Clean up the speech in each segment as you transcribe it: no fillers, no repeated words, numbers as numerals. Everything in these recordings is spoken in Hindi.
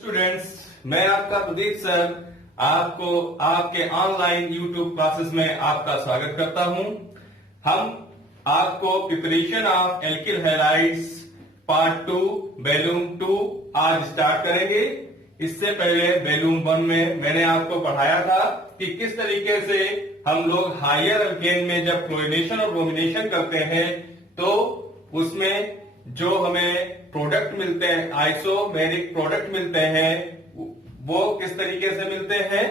स्टूडेंट्स, मैं आपका प्रदीप सर आपको आपके ऑनलाइन YouTube क्लासेस में आपका स्वागत करता हूं। हम आपको preparation of alkyl halides part 2 volume 2 आज स्टार्ट करेंगे। इससे पहले वॉल्यूम 1 में मैंने आपको पढ़ाया था कि किस तरीके से हम लोग हायर अल्केन में जब क्लोरीनेशन और ब्रोमिनेशन करते हैं तो उसमें जो हमें प्रोडक्ट मिलते हैं, आइसोमेरिक प्रोडक्ट मिलते हैं, वो किस तरीके से मिलते हैं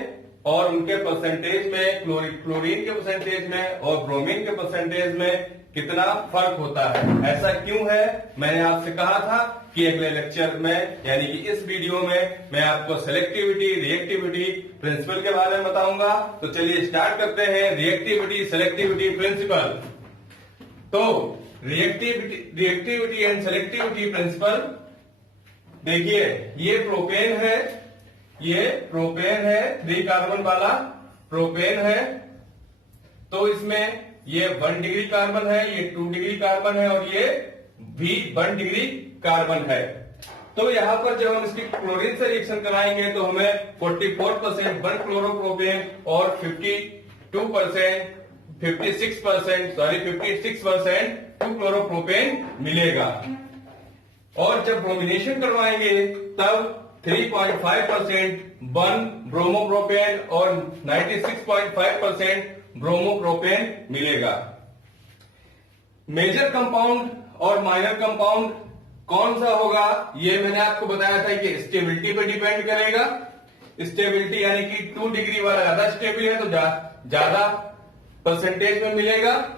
और उनके परसेंटेज में क्लोरीन के परसेंटेज में और ब्रोमीन के परसेंटेज में कितना फर्क होता है। ऐसा क्यों है, मैंने आपसे कहा था कि अगले लेक्चर में यानी कि इस वीडियो में मैं आपको सेलेक्टिविटी रिएक्टिविटी प्रिंसिपल के बारे में बताऊंगा। तो चलिए स्टार्ट करते हैं। Reactivity selectivity principle. तो रिएक्टिविटी एंड सेलेक्टिविटी प्रिंसिपल देखिए, ये प्रोपेन है, ये प्रोपेन है, 3 कार्बन वाला प्रोपेन है। तो इसमें ये 1 डिग्री कार्बन है, ये 2 डिग्री कार्बन है और ये भी 1 डिग्री कार्बन है। तो यहां पर जब हम इसकी क्लोरीन से रिएक्शन कराएंगे तो हमें 44% 1 क्लोरोप्रोपेन और 56% 2 क्लोरोप्रोपेन मिलेगा। और जब ब्रोमिनेशन करवाएंगे तब 3.5% 1 ब्रोमोप्रोपेन और 96.5% ब्रोमोप्रोपेन मिलेगा। मेजर कंपाउंड और माइनर कंपाउंड कौन सा होगा, ये मैंने आपको बताया था कि स्टेबिलिटी पे डिपेंड करेगा। स्टेबिलिटी यानी कि 2 डिग्री वाला ज्यादा स्टेबल है तो ज्यादा परसेंटेज में मिलेगा।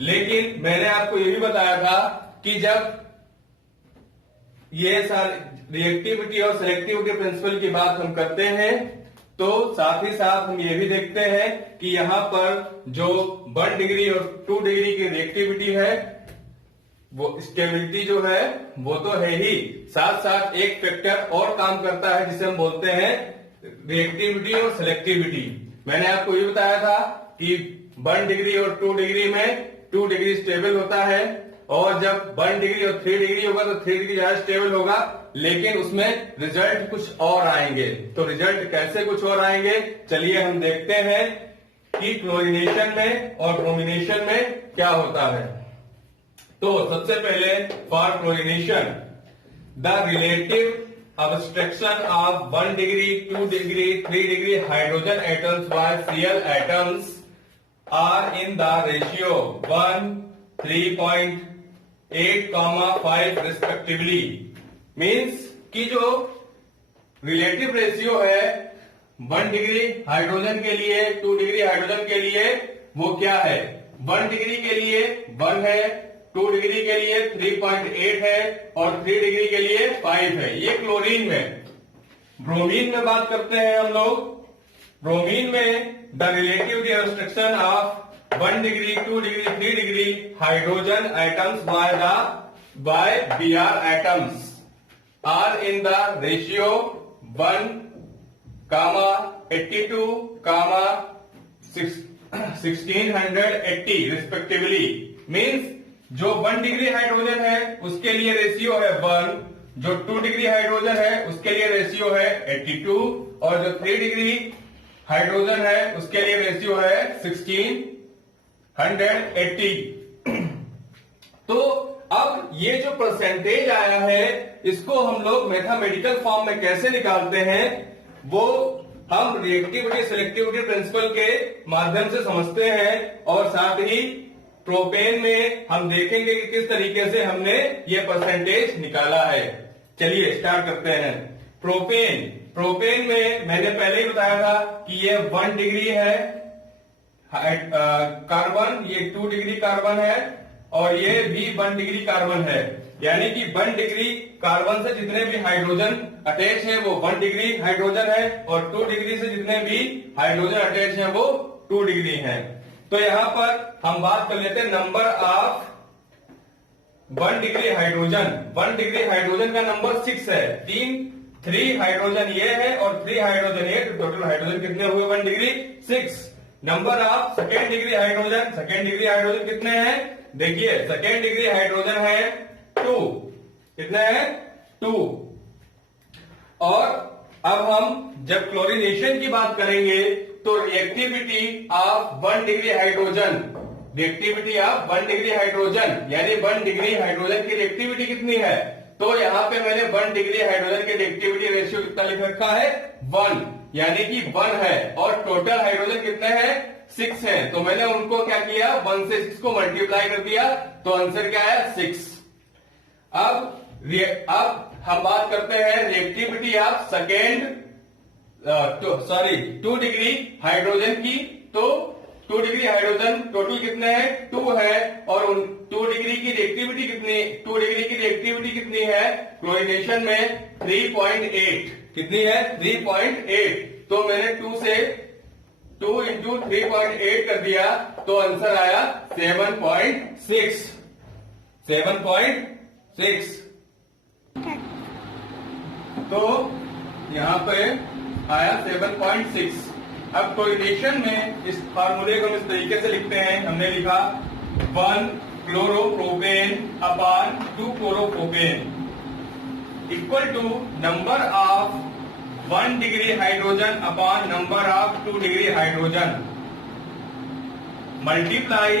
लेकिन मैंने आपको ये भी बताया था कि जब ये सारी रिएक्टिविटी और सेलेक्टिविटी प्रिंसिपल की बात हम करते हैं तो साथ ही साथ हम ये भी देखते हैं कि यहां पर जो 1 डिग्री और 2 डिग्री की रिएक्टिविटी है, वो स्टेबिलिटी जो है वो तो है ही, साथ साथ एक फैक्टर और काम करता है जिसे हम बोलते हैं रिएक्टिविटी और सेलेक्टिविटी। मैंने आपको ये बताया था कि 1 डिग्री और 2 डिग्री में 2 डिग्री स्टेबल होता है और जब 1 डिग्री और 3 डिग्री होगा तो 3 डिग्री ज्यादा स्टेबल होगा, लेकिन उसमें रिजल्ट कुछ और आएंगे। तो रिजल्ट कैसे कुछ और आएंगे, चलिए हम देखते हैं कि क्लोरीनेशन में और ब्रोमिनेशन में क्या होता है। तो सबसे पहले for chlorination the relative abstraction of 1 degree 2 degree 3 degree hydrogen atoms by Cl atoms are in the ratio 1 3.8, 5 respectively. Means कि जो रिलेटिव रेशियो है 1 डिग्री हाइड्रोजन के लिए 2 डिग्री हाइड्रोजन के लिए वो क्या है, 1 डिग्री के लिए 1 है, 2 डिग्री के लिए 3.8 है और 3 डिग्री के लिए 5 है। ये क्लोरीन में। ब्रोमीन में बात करते हैं हम लोग। ब्रोमीन में the relative restriction of 1 degree 2 degree 3 degree hydrogen atoms by Br atoms are in the ratio 1, 82, 1680 respectively. Means जो 1 डिग्री हाइड्रोजन है उसके लिए रेशियो है 1, जो 2 डिग्री हाइड्रोजन है उसके लिए रेशियो है 82 और जो 3 डिग्री हाइड्रोजन है उसके लिए रेशियो है 1680। तो अब ये जो परसेंटेज आया है इसको हम लोग मैथमेटिकल फॉर्म में कैसे निकालते हैं, वो हम रिएक्टिविटी सेलेक्टिविटी प्रिंसिपल के माध्यम से समझते हैं और साथ ही प्रोपेन में हम देखेंगे कि किस तरीके से हमने ये परसेंटेज निकाला है। चलिए स्टार्ट करते हैं। प्रोपेन में मैंने पहले ही बताया था कि ये 1 डिग्री है कार्बन, ये 2 डिग्री कार्बन है और ये भी 1 डिग्री कार्बन है। यानी कि 1 डिग्री कार्बन से जितने भी हाइड्रोजन अटैच है वो 1 डिग्री हाइड्रोजन है और 2 डिग्री से जितने भी हाइड्रोजन अटैच है वो 2 डिग्री है। तो यहां पर हम बात कर लेते हैं number of 1 degree hydrogen. 1 degree hydrogen का नंबर 6 है। 3 हाइड्रोजन ये है और 3 हाइड्रोजन ये, तो टोटल हाइड्रोजन कितने हुए 1 degree 6। Number of 2nd degree hydrogen, 2nd degree hydrogen कितने हैं, देखिए 2nd डिग्री हाइड्रोजन है 2, कितने हैं 2। और अब हम जब क्लोरीनेशन की बात करेंगे तो reactivity of 1 degree hydrogen, reactivity of 1 degree hydrogen यानी 1 डिग्री हाइड्रोजन की रिएक्टिविटी कितनी है, तो यहां पे मैंने 1 डिग्री हाइड्रोजन की रिएक्टिविटी रेशियो कितना लिख रखा है 1, यानी कि 1 है, और टोटल हाइड्रोजन कितने हैं 6 है, तो मैंने उनको क्या किया 1 से 6 को मल्टीप्लाई कर दिया, तो आंसर क्या है 6। अब हम बात करते हैं reactivity of second 2 degree hydrogen की, तो 2 डिग्री हाइड्रोजन टोटल कितने हैं 2 है, और 2 डिग्री की रिएक्टिविटी कितनी, 2 डिग्री की रिएक्टिविटी कितनी है क्लोरीनेशन में 3.8, कितनी है 3.8, तो मैंने 2 इंटू 3.8 कर दिया, तो आंसर आया 7.6। तो यहां पे आया 7.6। अब क्लोरीनेशन में इस फार्मूले को हम इस तरीके से लिखते हैं, हमने लिखा 1 chloropropane upon 2 chloropropane equal to number of 1 degree hydrogen upon number of 2 degree hydrogen multiply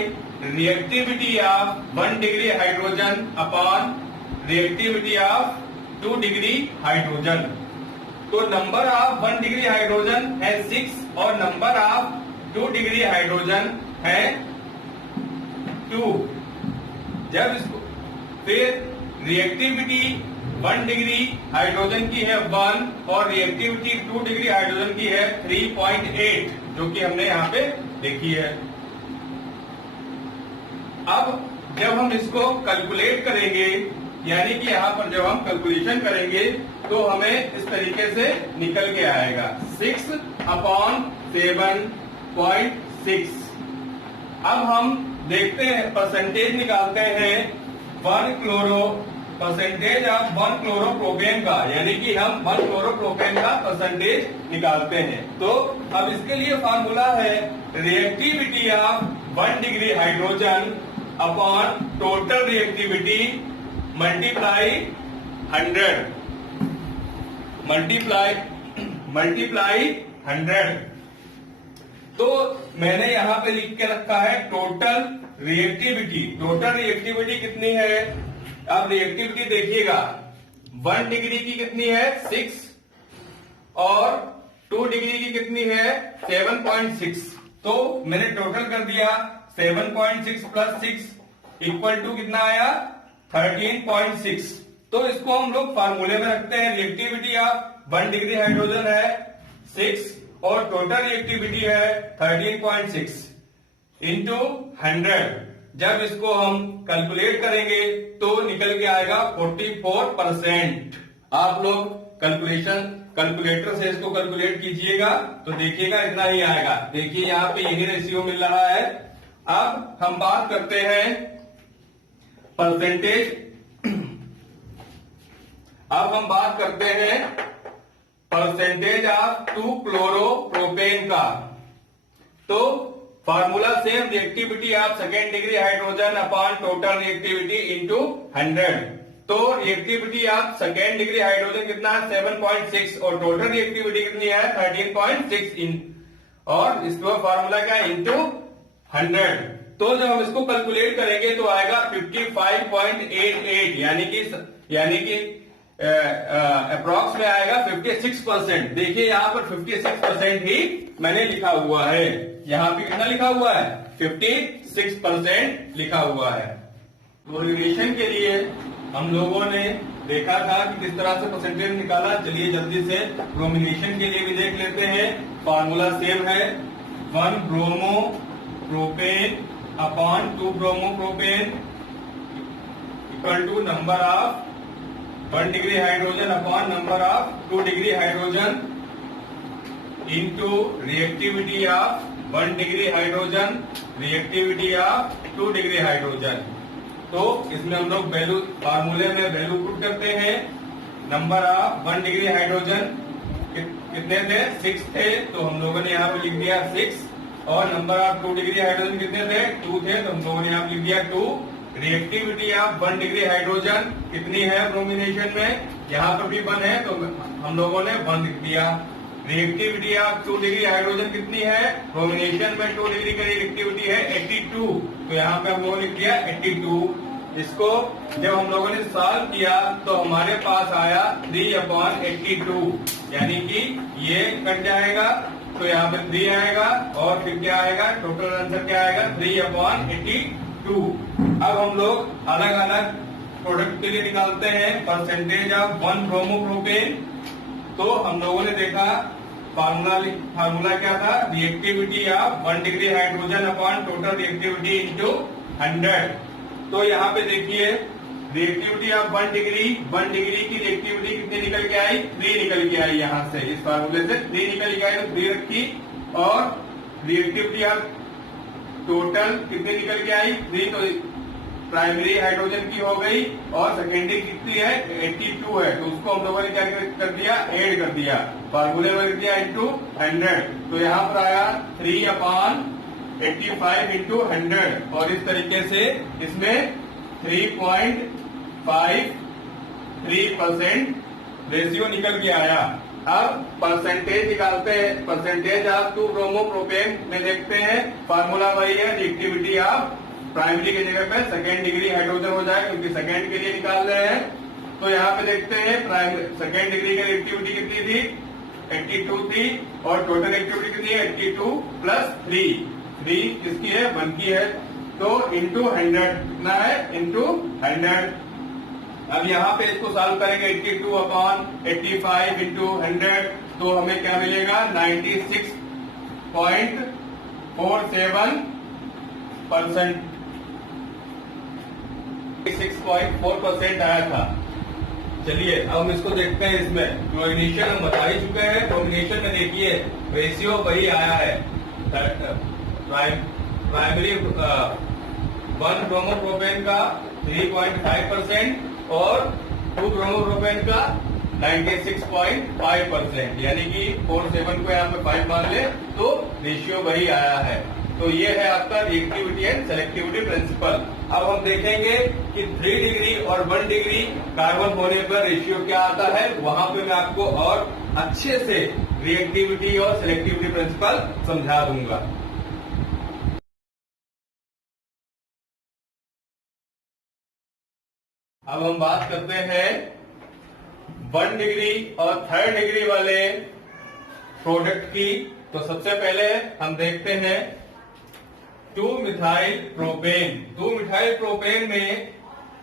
reactivity of 1 degree hydrogen upon reactivity of 2 degree hydrogen. तो नंबर ऑफ 1 डिग्री हाइड्रोजन है 6 और नंबर ऑफ 2 डिग्री हाइड्रोजन है 2। जब इसको फिर रिएक्टिविटी 1 डिग्री हाइड्रोजन की है 1 और रिएक्टिविटी 2 डिग्री हाइड्रोजन की है 3.8, जो कि हमने यहां पे देखी है। अब जब हम इसको कैलकुलेट करेंगे, यानी कि यहां पर जब हम कैलकुलेशन करेंगे तो हमें इस तरीके से निकल के आएगा 6 अपॉन 7.6। अब हम देखते हैं परसेंटेज निकालते हैं 1 क्लोरो परसेंटेज ऑफ 1 क्लोरोप्रोपेन का, यानी कि हम 1 क्लोरोप्रोपेन का परसेंटेज निकालते हैं। तो अब इसके लिए फार्मूला है reactivity of 1 degree hydrogen upon total reactivity multiply 100। तो मैंने यहां पे लिख के रखा है टोटल रिएक्टिविटी। टोटल रिएक्टिविटी कितनी है, अब रिएक्टिविटी देखिएगा 1 डिग्री की कितनी है 6 और 2 डिग्री की कितनी है 7.6। तो मैंने टोटल कर दिया 7.6 प्लस 6 इक्वल टू कितना आया 13.6। तो इसको हम लोग फार्मूले में रखते हैं। रिएक्टिविटी ऑफ 1 डिग्री हाइड्रोजन है 6 और टोटल रिएक्टिविटी है 13.6 इंटू 100। जब इसको हम कैलकुलेट करेंगे तो निकल के आएगा 44%। आप लोग कैलकुलेटर से इसको कैलकुलेट कीजिएगा तो देखिएगा इतना ही आएगा। देखिए यहाँ पे यही रेशियो मिल रहा है। अब हम बात करते हैं परसेंटेज, अब हम बात करते हैं परसेंटेज ऑफ 2 क्लोरोप्रोपेन का। तो formula same, reactivity of second degree hydrogen upon total reactivity into 100। तो reactivity of second degree hydrogen कितना है 7.6 और टोटल रिएक्टिविटी कितनी है 13.6 और इसका फार्मूला क्या है इंटू 100। तो जब हम इसको कैलकुलेट करेंगे तो आएगा 55.88 यानी कि अप्रॉक्स में आएगा 56%। देखिए यहाँ पर 56% ही मैंने लिखा हुआ है। यहाँ पे कितना लिखा हुआ है 56% लिखा हुआ है। क्लोरीनेशन के लिए हम लोगों ने देखा था कि किस तरह से परसेंटेज निकाला। चलिए जल्दी से ब्रोमिनेशन के लिए भी देख लेते हैं। फार्मूला सेम है 1 bromo propane upon 2 bromo propane equal to number of 1 degree hydrogen upon number of 2 degree hydrogen into reactivity of 1 degree hydrogen reactivity of 2 degree hydrogen. तो इसमें हम लोग वैल्यू फार्मूले में वैल्यू पुट करते हैं। नंबर ऑफ 1 डिग्री हाइड्रोजन कितने थे 6 थे, तो हम लोगों ने यहाँ पे लिख दिया 6 और नंबर ऑफ 2 डिग्री हाइड्रोजन कितने थे 2 थे, तो हम लोगों ने यहाँ पे लिख दिया 2। रिएक्टिविटी ऑफ 1 डिग्री हाइड्रोजन कितनी है ब्रोमिनेशन में यहाँ पर भी 1 है तो हम लोगों ने 1 लिख दिया। रिएक्टिविटी ऑफ 2 डिग्री हाइड्रोजन कितनी है? ब्रोमिनेशन में 2 डिग्री की रिएक्टिविटी है 82, तो यहाँ पे हम लोगों ने लिख दिया 82। इसको जब हम लोगों ने सॉल्व किया तो हमारे पास आया 3/82, यानी कि ये कट जाएगा तो यहाँ पे 3 आएगा और फिर क्या आएगा, टोटल आंसर क्या आएगा 3/82। अब हम लोग अलग अलग प्रोडक्ट के लिए निकालते हैं परसेंटेज ऑफ 1 ब्रोमोप्रोपेन। तो हम लोगों ने देखा फार्मूला क्या था, reactivity of 1 degree hydrogen upon total reactivity into 100। तो यहाँ पे देखिए रिएक्टिविटी ऑफ 1 डिग्री की रिएक्टिविटी कितनी निकल के आई, 3 निकल के आई। यहाँ से इस फार्मूले से 3 निकल के आई तो 3 रखी, और रिएक्टिविटी ऑफ टोटल कितनी निकल के आई 3, तो प्राइमरी हाइड्रोजन की हो गई और सेकेंडरी कितनी है 82 है, तो उसको हम लोगों ने क्या कर दिया, ऐड कर दिया, फार्मूले में कर दिया इंटू 100। तो यहाँ पर आया 3/85 इंटू 100, और इस तरीके से इसमें 3.53% रेशियो निकल के आया। अब परसेंटेज निकालते हैं, परसेंटेज ऑफ 2 ब्रोमोप्रोपेन में देखते हैं, फार्मूला वही है, रिएक्टिविटी ऑफ प्राइमरी की जगह पे सेकेंड डिग्री हाइड्रोजन हो जाए क्योंकि सेकेंड के लिए निकाल रहे हैं। तो यहाँ पे देखते हैं सेकेंड डिग्री की रिएक्टिविटी कितनी थी 82 थी, और टोटल रिएक्टिविटी कितनी है 82 प्लस 3 किसकी है 1 की है, तो इंटू 100 कितना है इंटू 100। अब यहाँ पे इसको सॉल्व करेंगे 82/85 इंटू 100, तो हमें क्या मिलेगा 96.4% आया था। चलिए अब हम इसको देखते हैं, इसमें क्लोरीनेशन हम बता ही चुके हैं। क्लोरीनेशन में देखिए रेशियो वही आया है, प्राइमरी 1 ब्रोमोप्रोपेन का 3.5% और 2 ब्रोमोप्रोपेन का 96.5%, यानी कि 47 को यहाँ पे 5 मान ले तो रेशियो वही आया है। तो ये है आपका रिएक्टिविटी एंड सेलेक्टिविटी प्रिंसिपल। अब हम देखेंगे कि 3 डिग्री और 1 डिग्री कार्बन होने पर रेशियो क्या आता है, वहां पे मैं आपको और अच्छे से रिएक्टिविटी और सेलेक्टिविटी प्रिंसिपल समझा दूंगा। अब हम बात करते हैं 1 डिग्री और 3rd डिग्री वाले प्रोडक्ट की। तो सबसे पहले हम देखते हैं 2-मिथाइल प्रोपेन। 2-मिथाइल प्रोपेन में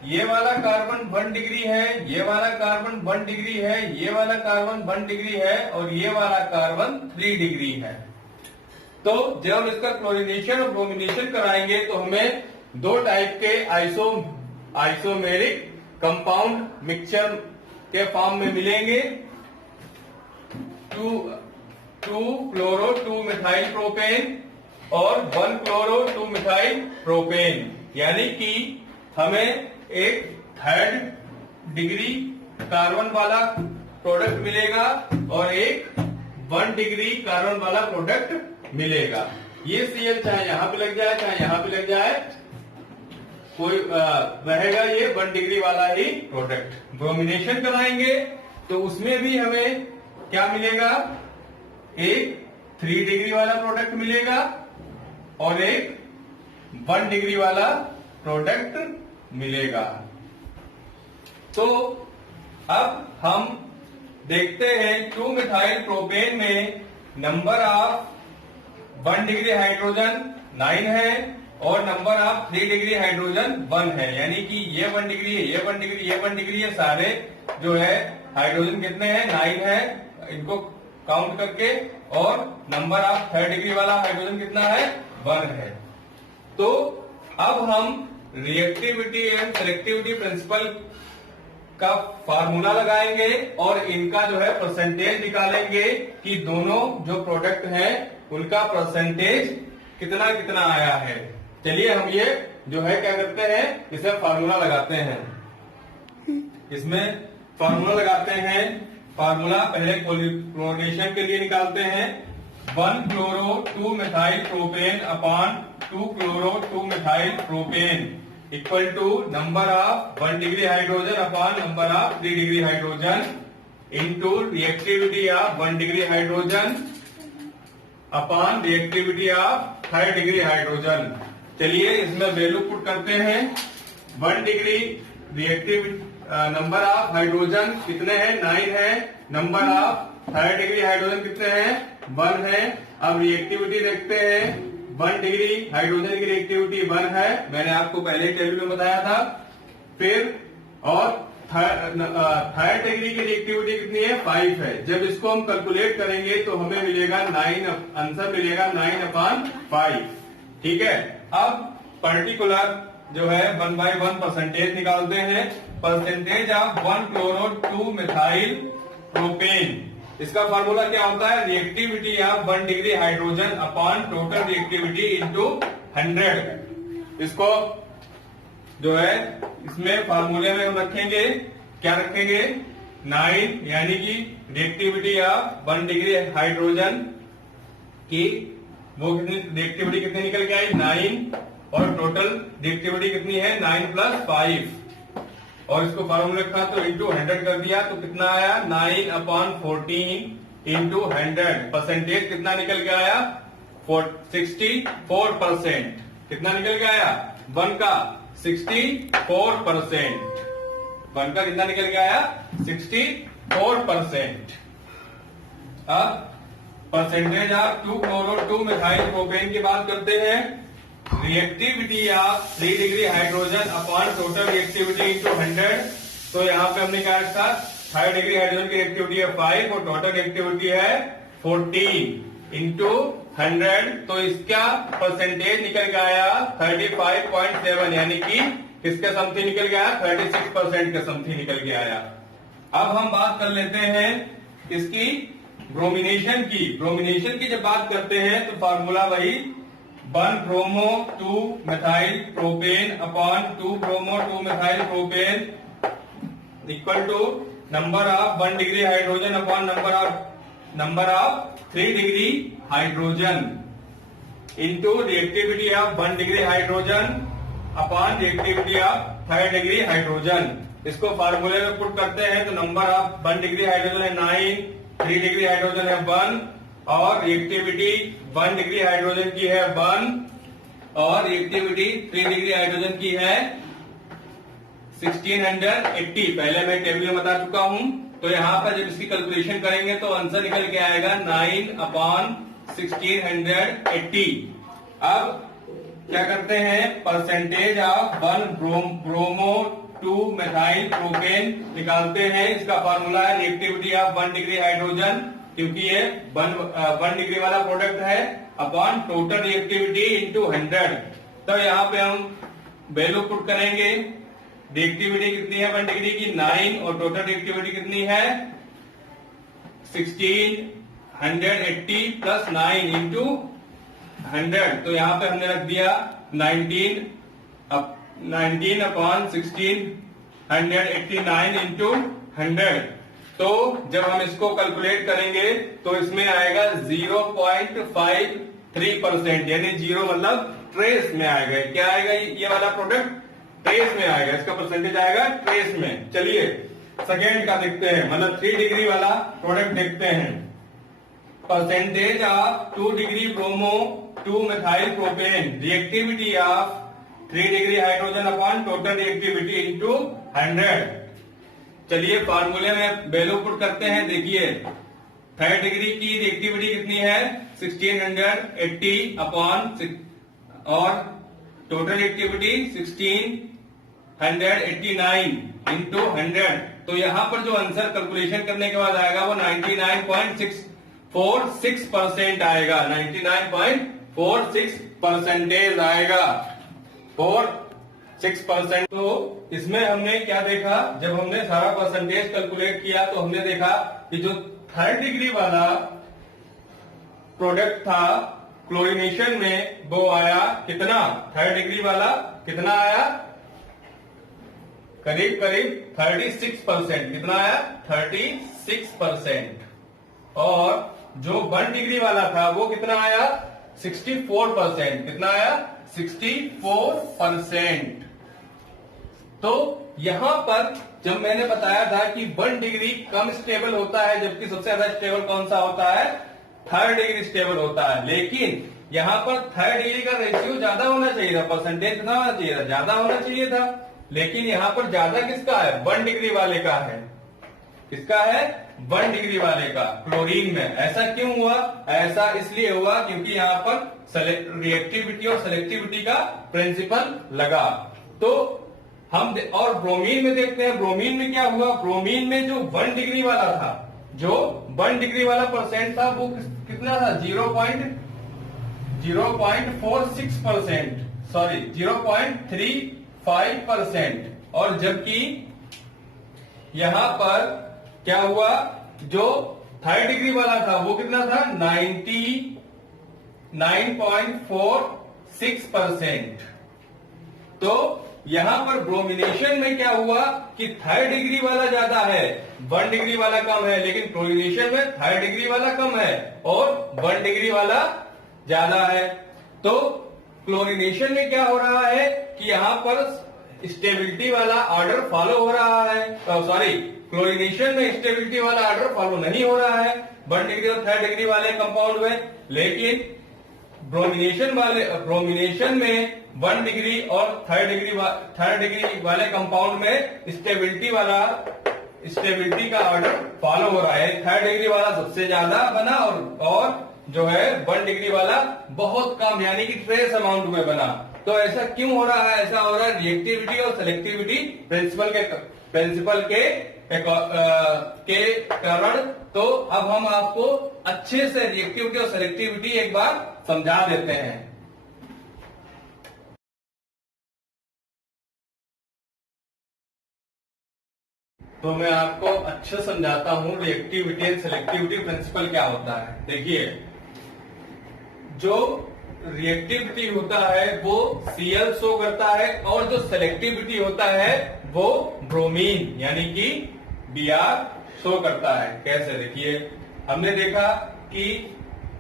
ये वाला कार्बन 1 डिग्री है, ये वाला कार्बन 1 डिग्री है, ये वाला कार्बन 1 डिग्री है और ये वाला कार्बन 3 डिग्री है। तो जब हम इसका क्लोरीनेशन और ब्रोमिनेशन कराएंगे तो हमें 2 टाइप के आइसोमेरिक कंपाउंड मिक्सचर के फॉर्म में मिलेंगे। 2-क्लोरो-2-मिथाइल प्रोपेन और 1-क्लोरो-2-मिथाइल प्रोपेन, यानी कि हमें एक 3rd डिग्री कार्बन वाला प्रोडक्ट मिलेगा और एक 1 डिग्री कार्बन वाला प्रोडक्ट मिलेगा। ये Cl चाहे यहां पे लग जाए चाहे यहां पे लग जाए, कोई रहेगा ये 1 डिग्री वाला ही प्रोडक्ट। ब्रोमिनेशन कराएंगे तो उसमें भी हमें क्या मिलेगा, एक 3 डिग्री वाला प्रोडक्ट मिलेगा और एक 1 डिग्री वाला प्रोडक्ट मिलेगा। तो अब हम देखते हैं 2-मिथाइल प्रोपेन में नंबर ऑफ 1 डिग्री हाइड्रोजन 9 है और नंबर ऑफ 3 डिग्री हाइड्रोजन 1 है, यानी कि ये 1 डिग्री है, ये 1 डिग्री, ये 1 डिग्री, ये सारे जो है हाइड्रोजन कितने हैं 9 है इनको काउंट करके, और नंबर ऑफ 3rd डिग्री वाला हाइड्रोजन कितना है 1 है। तो अब हम रिएक्टिविटी एंड सेलेक्टिविटी प्रिंसिपल का फार्मूला लगाएंगे और इनका जो है परसेंटेज निकालेंगे कि दोनों जो प्रोडक्ट हैं उनका परसेंटेज कितना कितना आया है। चलिए हम ये जो है क्या करते हैं, इसे फार्मूला लगाते हैं। इसमें फार्मूला लगाते हैं, फार्मूला पहले क्लोरीनेशन के लिए निकालते हैं 1-क्लोरो-2-मिथाइल प्रोपेन अपॉन 2-क्लोरो-2-मिथाइल propane. Equal to number of 1 degree hydrogen upon number of 3 degree hydrogen into reactivity of 1 degree hydrogen upon reactivity of 3 degree hydrogen. चलिए इसमें वैल्यू पुट करते हैं। 1 degree reactivity number of hydrogen कितने हैं, 9 है। नंबर ऑफ 3 डिग्री हाइड्रोजन कितने हैं, 1 है। अब रिएक्टिविटी देखते हैं। 1 डिग्री हाइड्रोजन की रिएक्टिविटी 1 है, मैंने आपको पहले टेबल में बताया था। फिर और 3 डिग्री की रिएक्टिविटी कितनी है, 5 है। जब इसको हम कैलकुलेट करेंगे तो हमें मिलेगा 9, आंसर मिलेगा 9/5। ठीक है। अब पर्टिकुलर जो है 1/1 परसेंटेज निकालते हैं। Percentage of 1 chloro 2 methyl propane, इसका फॉर्मूला क्या होता है, reactivity of 1 degree hydrogen upon total reactivity into 100। इसको जो है इसमें फार्मूले में हम रखेंगे, क्या रखेंगे, 9, यानी कि रिएक्टिविटी ऑफ 1 डिग्री हाइड्रोजन की वो कितनी रिएक्टिविटी कितनी निकल के आई, 9, और टोटल रिएक्टिविटी कितनी है, 9 + 5, और इसको फार्मूला रखा तो इंटू 100 कर दिया तो कितना आया, 9/14 इंटू 100। परसेंटेज कितना निकल के आया, 64%। कितना निकल के आया, 1 का 64%। 1 का कितना निकल के आया, 64%। अब percentage of 2 chloro 2 methyl propane की बात करते हैं। Reactivity of 3 degree hydrogen upon total reactivity into 100। तो यहाँ पे हमने क्या रखा, 3 डिग्री हाइड्रोजन की रिएक्टिविटी है 5 और टोटल रिएक्टिविटी है 14 इंटू 100। तो इसका परसेंटेज निकल के आया 35.7, यानी कि किसके समथिंग निकल गया, 36% के समथिंग निकल के आया। अब हम बात कर लेते हैं इसकी ब्रोमिनेशन की। ब्रोमिनेशन की जब बात करते हैं तो फॉर्मूला वही 1 bromo 2 methyl propane upon 2 bromo 2 methyl propane equal to number of 1 degree hydrogen upon number of 3 degree hydrogen into reactivity of 1 degree hydrogen upon reactivity of 3 degree hydrogen. इसको फार्मूले में पुट करते हैं तो नंबर ऑफ 1 डिग्री हाइड्रोजन है 9, 3 डिग्री हाइड्रोजन है 1, और रिएक्टिविटी 1 डिग्री हाइड्रोजन की है 1, और रिएक्टिविटी 3 डिग्री हाइड्रोजन की है 1680। पहले मैं टेबल में बता चुका हूं। तो यहां पर जब इसकी कैलकुलेशन करेंगे तो आंसर निकल के आएगा 9/1680। अब क्या करते हैं, percentage of 1 bromo 2 methyl propane निकालते हैं। इसका फॉर्मूला है रिएक्टिविटी ऑफ 1 डिग्री हाइड्रोजन, क्योंकि ये 1 डिग्री वाला प्रोडक्ट है, अपॉन टोटल रिएक्टिविटी इंटू 100। तो यहाँ पे हम वैल्यू पुट करेंगे। रिएक्टिविटी कितनी है 1 डिग्री की, 9, और टोटल रिएक्टिविटी कितनी है 1680 + 9 इंटू 100। तो यहाँ पे हमने रख दिया 19/1689 इंटू 100। तो जब हम इसको कैलकुलेट करेंगे तो इसमें आएगा 0.53%, यानी 0 मतलब ट्रेस में आएगा। क्या आएगा, ये वाला प्रोडक्ट ट्रेस में आएगा, इसका परसेंटेज आएगा ट्रेस में। चलिए सेकेंड का देखते हैं, मतलब 3 डिग्री वाला प्रोडक्ट देखते हैं। Percentage of 2 degree bromo 2 methyl propane reactivity of 3 degree hydrogen upon total reactivity into 100। चलिए फार्मूले में वैल्यू पुट करते हैं। देखिए 3 डिग्री की रिएक्टिविटी कितनी है 1680 अपॉन, और टोटल रिएक्टिविटी 1689 इंटू 100। तो यहां पर जो आंसर कैलकुलेशन करने के बाद आएगा वो 99.646% आएगा। 99.46% आएगा, 46%। तो इसमें हमने क्या देखा, जब हमने सारा परसेंटेज कैलकुलेट किया तो हमने देखा कि जो 3 डिग्री वाला प्रोडक्ट था क्लोरीनेशन में वो आया कितना, 3 डिग्री वाला कितना आया, करीब 36%। कितना आया 36%। और जो 1 डिग्री वाला था वो कितना आया 64%। कितना आया 64%। तो यहां पर जब मैंने बताया था कि 1 डिग्री कम स्टेबल होता है, जबकि सबसे ज्यादा स्टेबल कौन सा होता है, 3rd डिग्री स्टेबल होता है। लेकिन यहां पर 3rd डिग्री का रेशियो ज्यादा होना चाहिए था, परसेंटेज कितना होना चाहिए था, ज्यादा होना चाहिए था। लेकिन यहां पर ज्यादा किसका है, 1 डिग्री वाले का है। किसका है, 1 डिग्री वाले का, क्लोरीन में। ऐसा क्यों हुआ, ऐसा इसलिए हुआ क्योंकि यहां पर रिएक्टिविटी और सेलेक्टिविटी का प्रिंसिपल लगा। तो हम और ब्रोमीन में देखते हैं, ब्रोमीन में क्या हुआ, ब्रोमीन में जो 1 डिग्री वाला था, जो 1 डिग्री वाला परसेंट था, वो कितना था, 0.46%, सॉरी 0.35%। और जबकि यहां पर क्या हुआ, जो 3rd डिग्री वाला था वो कितना था, 99.46%। तो यहां पर ब्रोमिनेशन में क्या हुआ कि 3rd डिग्री वाला ज्यादा है, 1 डिग्री वाला कम है। लेकिन क्लोरीनेशन में 3rd डिग्री वाला कम है और 1 डिग्री वाला ज्यादा है। तो क्लोरीनेशन में क्या हो रहा है कि यहां पर स्टेबिलिटी वाला ऑर्डर फॉलो हो रहा है, सॉरी क्लोरीनेशन में स्टेबिलिटी वाला ऑर्डर फॉलो नहीं हो रहा है 1 डिग्री और 3rd डिग्री वाले कंपाउंड में। लेकिन ब्रोमिनेशन में 1 डिग्री और 3rd डिग्री वाले कंपाउंड में स्टेबिलिटी का ऑर्डर फॉलो हो रहा है। 3rd डिग्री वाला सबसे ज्यादा बना और जो है 1 डिग्री वाला बहुत कम, यानी कि ट्रेस अमाउंट में बना। तो ऐसा क्यों हो रहा है, ऐसा हो रहा है रिएक्टिविटी और सेलेक्टिविटी प्रिंसिपल के कारण। तो अब हम आपको अच्छे से रिएक्टिविटी और सेलेक्टिविटी एक बार समझा देते हैं। तो मैं आपको अच्छे समझाता हूं रिएक्टिविटी एंड सेलेक्टिविटी प्रिंसिपल क्या होता है। देखिए, जो रिएक्टिविटी होता है वो Cl शो करता है और जो सेलेक्टिविटी होता है वो ब्रोमीन यानी कि Br शो करता है। कैसे, देखिए हमने देखा कि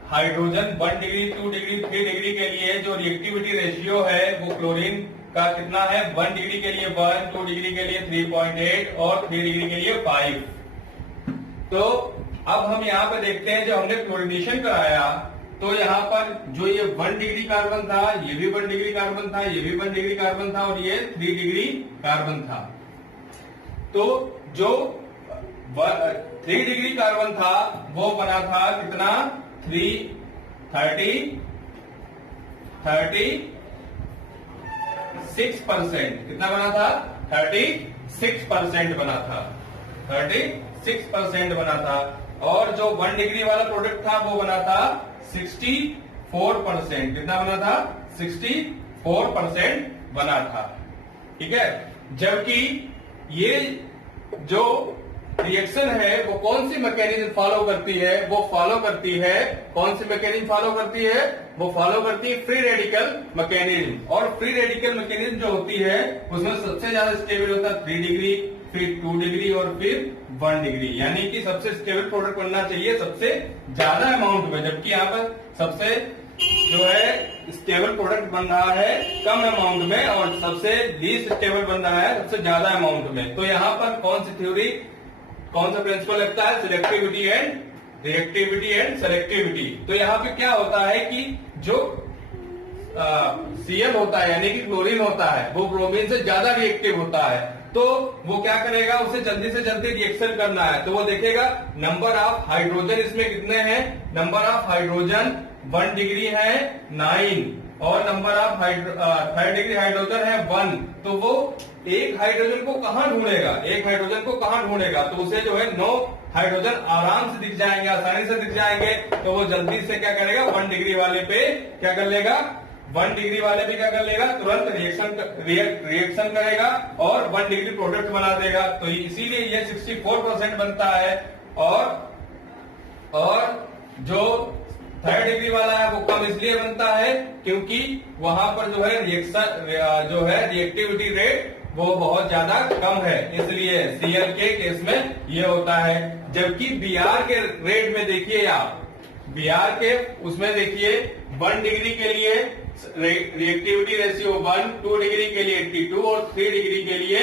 हाइड्रोजन 1 डिग्री 2 डिग्री 3 डिग्री के लिए जो रिएक्टिविटी रेशियो है वो क्लोरीन का कितना है, 1 डिग्री के लिए 1, 2 डिग्री के लिए 3.8 और 3 डिग्री के लिए 5। तो अब हम यहाँ पे देखते हैं, जब हमने क्लोरीनेशन कराया तो यहाँ पर जो ये 1 डिग्री कार्बन था, ये भी 1 डिग्री कार्बन था, ये भी 1 डिग्री कार्बन था और ये 3 डिग्री कार्बन था। तो जो 3 डिग्री कार्बन था वो बना था कितना, 36%। कितना बना था, 36% बना था, 36% बना था। और जो 1 डिग्री वाला प्रोडक्ट था वो बना था 64%। कितना बना था, 64% बना था। ठीक है, जबकि ये जो रिएक्शन है वो कौन सी मैकेनिज्म फॉलो करती है, वो फॉलो करती है, कौन सी मैकेनिज्म फॉलो करती है, वो फॉलो करती है फ्री रेडिकल मैकेनिज्म। और फ्री रेडिकल मैकेनिज्म जो होती है उसमें सबसे ज्यादा स्टेबल होता है 3 डिग्री, फिर 2 डिग्री और फिर 1 डिग्री। यानी कि सबसे स्टेबल प्रोडक्ट बनना चाहिए सबसे ज्यादा अमाउंट में, जबकि यहाँ पर सबसे जो है स्टेबल प्रोडक्ट बन रहा है कम अमाउंट में और सबसे लीस्ट स्टेबल बन रहा है सबसे ज्यादा अमाउंट में। तो यहाँ पर कौन सी थ्योरी, कौन सा प्रिंसिपल लगता है, selectivity and reactivity and selectivity. तो यहाँ पे क्या होता है कि जो Cl होता है यानी कि क्लोरीन होता है वो ब्रोमीन से ज्यादा रिएक्टिव होता है। तो वो क्या करेगा, उसे जल्दी से जल्दी रिएक्शन करना है तो वो देखेगा नंबर ऑफ हाइड्रोजन इसमें कितने हैं, नंबर ऑफ हाइड्रोजन 1 डिग्री है 9 और number of 3rd degree hydrogen है 1। तो वो एक हाइड्रोजन को कहां ढूंढेगा, एक हाइड्रोजन को कहां ढूंढेगा, तो उसे जो है 9 हाइड्रोजन आराम से दिख जाएंगे, आसानी से दिख जाएंगे। तो वो जल्दी से क्या करेगा, 1 डिग्री वाले पे क्या कर लेगा, 1 डिग्री वाले पे क्या कर लेगा, तुरंत रिएक्शन करेगा और 1 डिग्री प्रोडक्ट बना देगा। तो इसीलिए ये 64% बनता है। और जो 3rd डिग्री वाला है वो कम इसलिए बनता है क्योंकि वहां पर जो है रिएक्शन जो है रिएक्टिविटी रेट वो बहुत ज्यादा कम है, इसलिए Cl के केस में ये होता है। जबकि Br के रेट में देखिए आप, Br के उसमें देखिए 1 डिग्री के लिए रिएक्टिविटी रेशियो 1, 2 डिग्री के लिए 82 और 3 डिग्री के लिए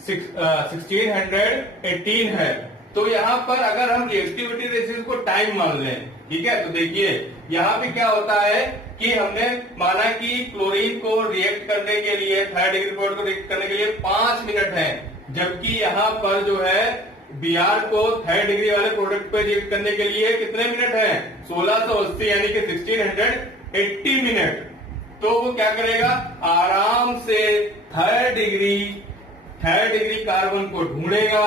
1618 है। तो यहाँ पर अगर हम रिएक्टिविटी रेशियो को टाइम मान लें, ठीक है, तो देखिए यहाँ पे क्या होता है कि हमने माना कि क्लोरीन को रिएक्ट करने के लिए 3rd डिग्री प्रोडक्ट को रिएक्ट करने के लिए 5 मिनट है, जबकि यहाँ पर जो है Br को 3rd डिग्री वाले प्रोडक्ट पे रिएक्ट करने के लिए कितने मिनट है? 1680 यानी कि 1680 मिनट। तो वो क्या करेगा, आराम से 3rd डिग्री कार्बन को ढूंढेगा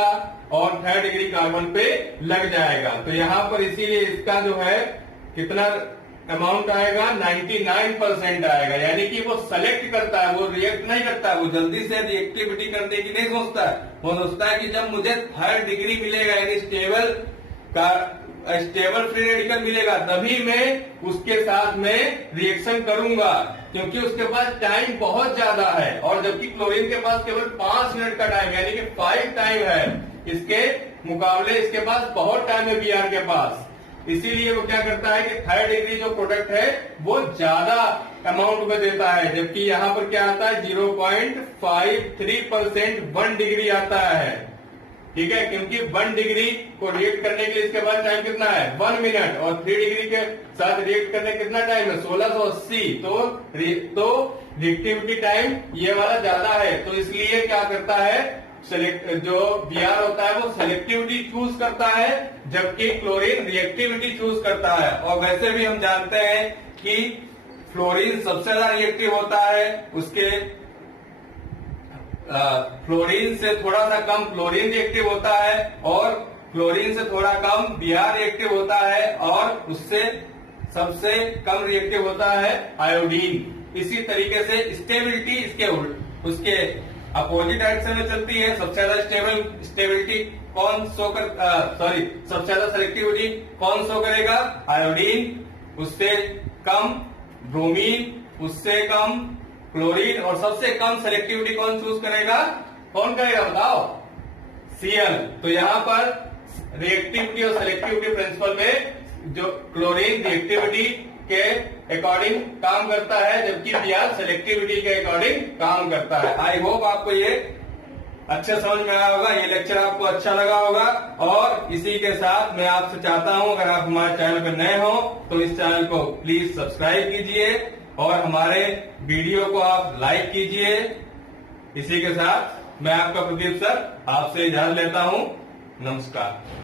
और 3rd डिग्री कार्बन पे लग जाएगा। तो यहाँ पर इसीलिए इसका जो है कितना अमाउंट आएगा, 99% आएगा। यानी कि वो सेलेक्ट करता है, वो रिएक्ट नहीं करता है, वो जल्दी से रिएक्टिविटी करने की नहीं सोचता है। वो सोचता है कि जब मुझे 3rd डिग्री मिलेगा यानी स्टेबल फ्री रेडिकल मिलेगा तभी मैं उसके साथ में रिएक्शन करूंगा, क्योंकि उसके पास टाइम बहुत ज्यादा है। और जबकि क्लोरीन के पास केवल 5 मिनट का टाइम यानी कि 5 टाइम है, इसके मुकाबले इसके पास बहुत टाइम है Br के पास। इसीलिए वो क्या करता है कि 3rd डिग्री जो प्रोडक्ट है वो ज्यादा अमाउंट में देता है, जबकि यहाँ पर क्या आता है 0.53% 1 डिग्री आता है, ठीक है, क्योंकि 1 डिग्री को रिएक्ट करने के लिए इसके बाद टाइम कितना है 1 मिनट और 3 डिग्री के साथ रिएक्ट करने कितना टाइम है 1680। तो रिएक्टिविटी टाइम ये वाला ज्यादा है, तो इसलिए क्या करता है जो Br होता है वो सेलेक्टिविटी चूज करता है, जबकि क्लोरीन रिएक्टिविटी चूज करता है। और वैसे भी हम जानते हैं कि फ्लोरीन सबसे ज्यादा रिएक्टिव होता है, उसके फ्लोरीन से थोड़ा सा कम क्लोरीन रिएक्टिव होता है और क्लोरीन से थोड़ा कम Br रिएक्टिव होता है और उससे सबसे कम रिएक्टिव होता है आयोडीन। इसी तरीके से स्टेबिलिटी इसके उसके अपोजिट डायरेक्शन में चलती है। सबसे ज्यादा स्टेबिलिटी कौन शो कर सबसे ज्यादा सेलेक्टिविटी कौन शो करेगा, आयोडीन, उससे कम ब्रोमीन, उससे कम क्लोरीन और सबसे कम सेलेक्टिविटी कौन चूज करेगा, कौन करेगा बताओ, Cl। तो यहाँ पर रिएक्टिविटी और सेलेक्टिविटी प्रिंसिपल में जो क्लोरीन रिएक्टिविटी के अकॉर्डिंग काम करता है, जबकि Br सेलेक्टिविटी के अकॉर्डिंग काम करता है। आई होप आपको ये अच्छे समझ में आया होगा, ये लेक्चर आपको अच्छा लगा होगा। और इसी के साथ मैं आपसे चाहता हूं अगर आप हमारे चैनल पर नए हो तो इस चैनल को प्लीज सब्सक्राइब कीजिए और हमारे वीडियो को आप लाइक कीजिए। इसी के साथ मैं आपका प्रदीप सर आपसे इजाजत लेता हूं। नमस्कार।